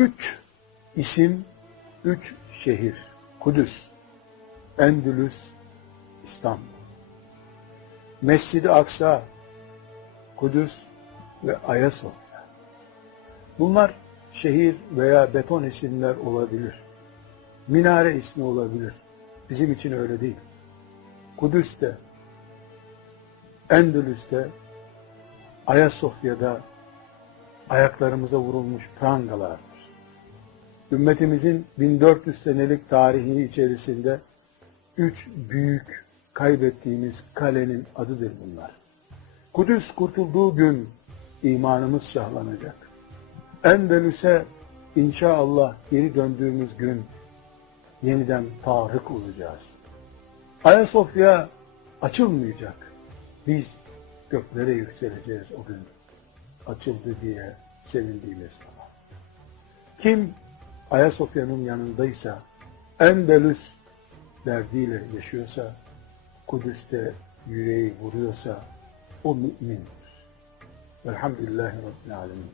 Üç isim, üç şehir. Kudüs, Endülüs, İstanbul. Mescid-i Aksa, Kudüs ve Ayasofya. Bunlar şehir veya beton isimler olabilir. Minare ismi olabilir. Bizim için öyle değil. Kudüs'te, Endülüs'te, Ayasofya'da ayaklarımıza vurulmuş prangalardır. Ümmetimizin 1400 senelik tarihi içerisinde üç büyük kaybettiğimiz kalenin adıdır bunlar. Kudüs kurtulduğu gün imanımız şahlanacak. Endülüs'e inşallah geri döndüğümüz gün yeniden Tarık olacağız. Ayasofya açılmayacak. Biz göklere yükseleceğiz o gün. Açıldı diye sevindiğimiz zaman. Kim Ayasofya'nın yanındaysa, Endülüs derdiyle yaşıyorsa, Kudüs'te yüreği vuruyorsa o mümindir. Velhamdülillahi Rabbil Alemin.